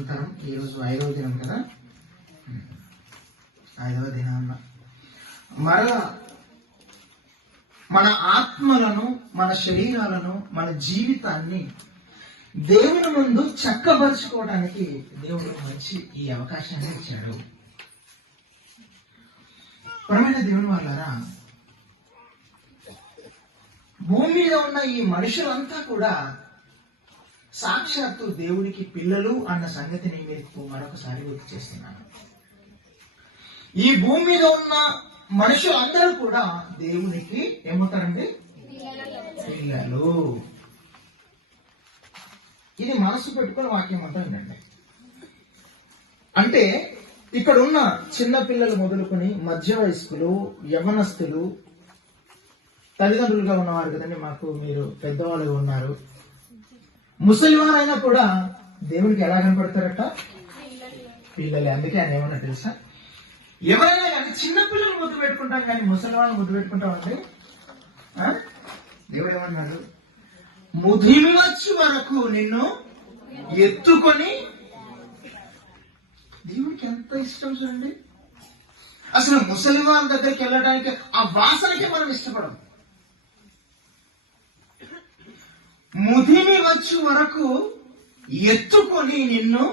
అనంతరం ఈరోజు 5వ దినం కదా, 5వ దినాన్న మరలా మన ఆత్మలను, మన శరీరాలను, మన జీవితాన్ని దేవుని ముందు చక్కబరుచుకోవడానికి దేవుడు మంచి ఈ అవకాశాన్ని ఇచ్చాడు. ప్రియమైన దేవుని వాళ్ళారా, భూమి మీద ఉన్న ఈ మనుషులంతా కూడా సాక్షాత్తు దేవునికి పిల్లలు అన్న సంగతిని మీకు మరొకసారి గుర్తు చేస్తున్నాను. ఈ భూమి మీద ఉన్న మనుషులందరూ కూడా దేవునికి ఏమవుతారండి? పిల్లలు. ఇది మనసు పెట్టుకుని వాక్యం అంతా వినండి. అంటే ఇక్కడ ఉన్న చిన్న పిల్లలు మొదలుకొని మధ్య వయస్కులు, యవ్వనస్తులు, తల్లిదండ్రులుగా ఉన్నవారు కదండి, మాకు మీరు పెద్దవాళ్ళుగా ఉన్నారు, ముసలివారైనా కూడా దేవునికి ఎలా కనపడతారట? పిల్లలే. అందుకే ఆయన ఏమన్నా తెలుసా, ఎవరైనా కానీ చిన్న పిల్లలు ముద్దు పెట్టుకుంటాం కానీ ముసలి వాళ్ళని ముద్దు పెట్టుకుంటామండి. దేవుడు ఏమన్నాడు? ముదిమి వచ్చి వరకు నిన్ను ఎత్తుకొని. దేవుడికి ఎంత ఇష్టం చూడండి. అసలు ముసలి వాళ్ళ దగ్గరికి వెళ్ళడానికి ఆ వాసనకే మనం ఇష్టపడం. ముదిమి వచ్చి వరకు ఎత్తుకొని నిన్ను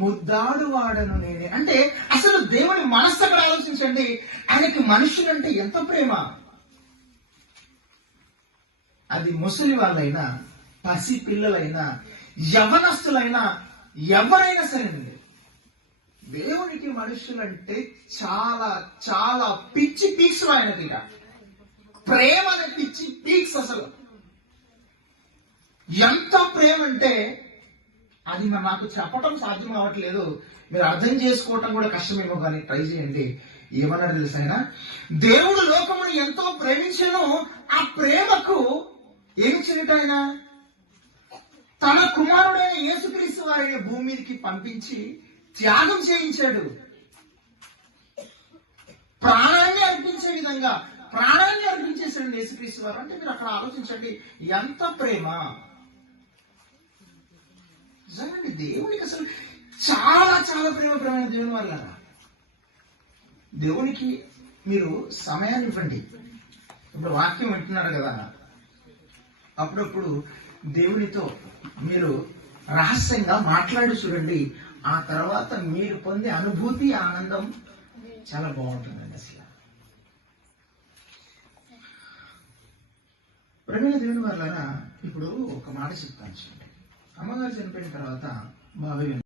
ముద్దాడు వాడను నేనే. అంటే అసలు దేవుని మనస్సు అక్కడ ఆలోచించండి. ఆయనకి మనుషులంటే ఎంత ప్రేమ. అది ముసలి వాళ్ళైనా, పసి పిల్లలైనా, యవనస్తులైనా, ఎవరైనా సరేనండి, దేవునికి మనుషులంటే చాలా చాలా పిచ్చి పీక్స్ ఆయనకి. ప్రేమ అనే పిచ్చి పీక్స్. అసలు ఎంత ప్రేమ అంటే అది నాకు చెప్పటం సాధ్యం అవ్వట్లేదు, మీరు అర్థం చేసుకోవటం కూడా కష్టమేమో, కానీ ట్రై చేయండి. ఏమన్నాడు తెలుసా ఆయన? దేవుడు లోకమును ఎంతో ప్రేమించను, ఆ ప్రేమకు ఏమిచ్చినట్టు ఆయన తన కుమారుడైన యేసుక్రీస్తు వారిని భూమి మీదకి పంపించి త్యాగం చేయించాడు. ప్రాణాన్ని అర్పించే విధంగా ప్రాణాన్ని అర్పించేశాడు యేసుక్రీస్తు వారు. అంటే మీరు అక్కడ ఆలోచించండి, ఎంత ప్రేమ. నిజంగా దేవునికి అసలు చాలా చాలా ప్రేమైన దేవుని వల్ల. దేవునికి మీరు సమయాన్ని ఇవ్వండి. ఇప్పుడు వాక్యం వింటున్నారు కదా, అప్పుడప్పుడు దేవునితో మీరు రహస్యంగా మాట్లాడి చూడండి. ఆ తర్వాత మీరు పొందే అనుభూతి, ఆనందం చాలా బాగుంటుందండి. అసలు ప్రేమైన దేవుని వల్ల ఇప్పుడు ఒక మాట చెప్తాను చూడండి. అమ్మగారు చనిపోయిన తర్వాత బాబాయ్